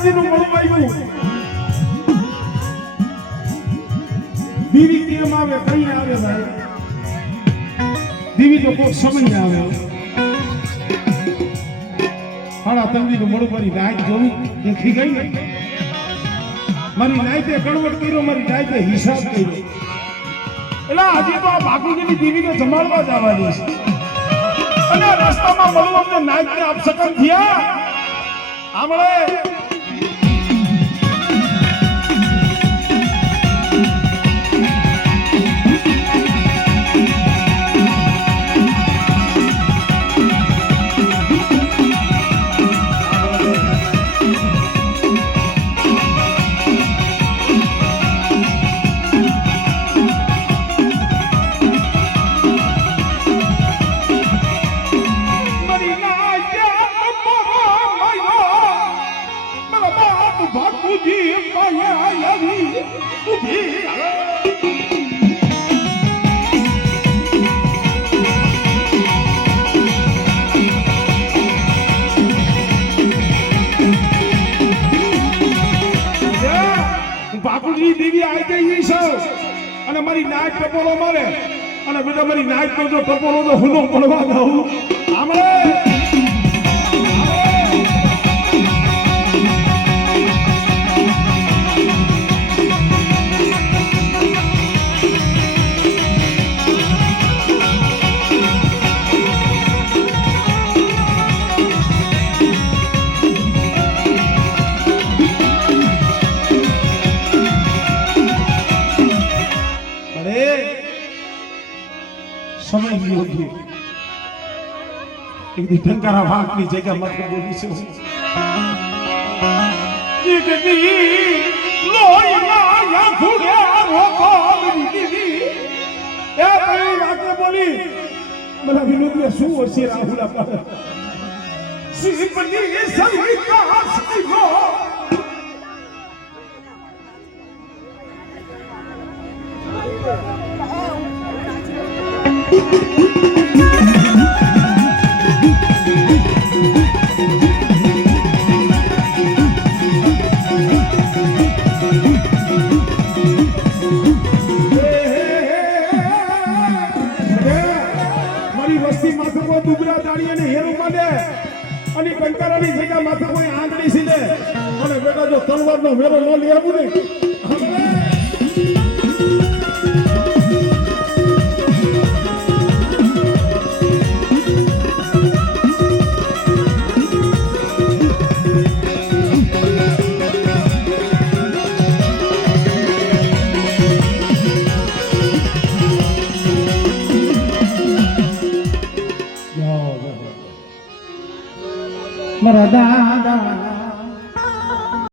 ઠાકોરજીનું મળું આવ્યું દીવી કેમ આવે કઈ આવે ભાઈ દીવી તો કોઈ સમય આવે હાડા તંગીનું મળું મારી નાઈટ જોવી દેખી ગઈ ને મારી નાઈટે કણવટ કર્યો મારી નાઈટે હિસાબ કર્યો એટલે આજે તો આ બાપુજીની દીવીને જમાડવા જવાની છે અને રસ્તામાં મળું અમને નાઈટને અપસકન થયા આપણે બાપુજી દેવી આવી ગઈ છે અને મારી નાક ટપોરો મારે અને બેટા મારી નાક તો જો ટપોરો તો હુનો પડવા દઉં આમે સમય ગયો છે એક દી ટંકારા વાંકની જગ્યા મત બોલી છે દીદી લોહીમાં યા ભૂલ્યા રોકો દીદી એ તારી વાતે બોલી મને વિનોદને શું વર્ષે રાહુલ આપે સિંહની સવિતા સિંહો અને કંકારાની જગ્યા માથે કોઈ આંગળી સીધે અને બેટા જો તલવારનો વેરો ન લઈ આવું ને મારા દાદા